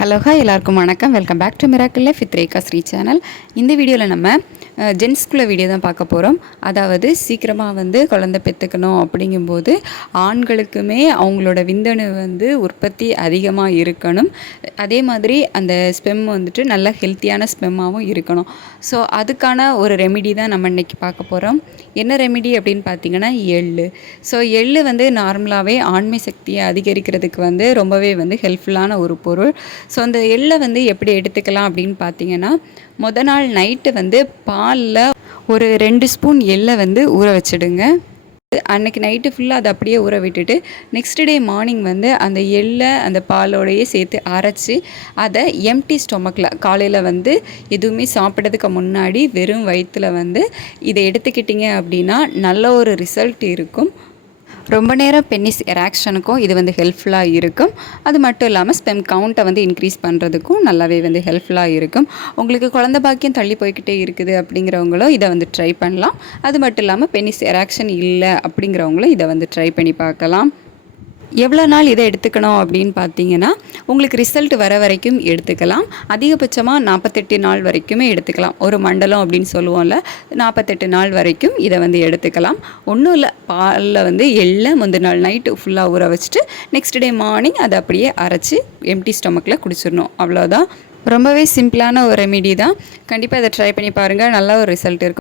Hello ஹா எல்லாருக்கும் வணக்கம். வெல்கம் பேக் டு மிராக்கிள் ஃபித்ரேகா ஸ்ரீ சேனல் இந்த வீடியோவில் நம்ம ஜென்ஸ்குள்ள வீடியோ தான் பார்க்க போகிறோம் அதாவது சீக்கிரமாக வந்து குழந்தை பெற்றுக்கணும் அப்படிங்கும்போது ஆண்களுக்குமே அவங்களோட விந்தணு வந்து உற்பத்தி அதிகமாக இருக்கணும். அதே மாதிரி அந்த ஸ்பெம் வந்துட்டு நல்ல ஹெல்த்தியான ஸ்பெம்மாகவும் இருக்கணும். ஸோ அதுக்கான ஒரு ரெமிடி தான் நம்ம இன்றைக்கி பார்க்க போகிறோம் என்ன ரெமிடி அப்படின்னு பார்த்தீங்கன்னா எள்ளு. ஸோ எள்ளு வந்து நார்மலாகவே ஆண்மை சக்தியை அதிகரிக்கிறதுக்கு வந்து ரொம்பவே வந்து ஹெல்ப்ஃபுல்லான ஒரு பொருள். ஸோ அந்த எள்ளை வந்து எப்படி எடுத்துக்கலாம் அப்படின்னு பார்த்தீங்கன்னா முத நாள் நைட்டு வந்து பாலில் ஒரு ரெண்டு ஸ்பூன் எள்ளை வந்து ஊற வச்சிடுங்க. அன்னைக்கு நைட்டு ஃபுல்லாக அதை அப்படியே ஊற விட்டுட்டு நெக்ஸ்ட் டே மார்னிங் வந்து அந்த எள்ளை அந்த பாலோடையே சேர்த்து அரைச்சி அதை எம்டி ஸ்டொமக்கில் காலையில் வந்து எதுவுமே சாப்பிட்றதுக்கு முன்னாடி வெறும் வயிற்றில் வந்து இதை எடுத்துக்கிட்டிங்க அப்படின்னா நல்ல ஒரு ரிசல்ட் இருக்கும். ரொம்ப நேரம் பென்னிஸ் எராக்ஷனுக்கும் இது வந்து ஹெல்ப்ஃபுல்லாக இருக்கும். அது மட்டும் இல்லாமல் ஸ்பெம் கவுண்ட்டை வந்து இன்க்ரீஸ் பண்ணுறதுக்கும் நல்லாவே வந்து ஹெல்ப்ஃபுல்லாக இருக்கும். உங்களுக்கு குழந்த பாக்கியம் தள்ளி போய்கிட்டே இருக்குது அப்படிங்கிறவங்களும் இதை வந்து ட்ரை பண்ணலாம். அது மட்டும் இல்லாமல் பென்னிஸ் எராக்ஷன் இல்லை அப்படிங்கிறவங்களும் இதை வந்து ட்ரை பண்ணி பார்க்கலாம். எவ்வளோ நாள் இதை எடுத்துக்கணும் அப்படின்னு பார்த்தீங்கன்னா உங்களுக்கு ரிசல்ட் வர வரைக்கும் எடுத்துக்கலாம். அதிகபட்சமாக நாற்பத்தெட்டு நாள் வரைக்குமே எடுத்துக்கலாம். ஒரு மண்டலம் அப்படின்னு சொல்லுவோம்ல நாற்பத்தெட்டு நாள் வரைக்கும் இதை வந்து எடுத்துக்கலாம். ஒன்றும் இல்லை பாலில் வந்து எள்ளை முந்தின நாள் நைட்டு ஃபுல்லாக ஊற வச்சுட்டு நெக்ஸ்ட் டே மார்னிங் அதை அப்படியே அரைச்சி எம்டி ஸ்டொமக்கில் குடிச்சிடணும். அவ்வளோதான் ரொம்பவே சிம்பிளான ஒரு ரெமிடி தான். கண்டிப்பாக இதை ட்ரை பண்ணி பாருங்கள் நல்ல ஒரு ரிசல்ட் இருக்கும்.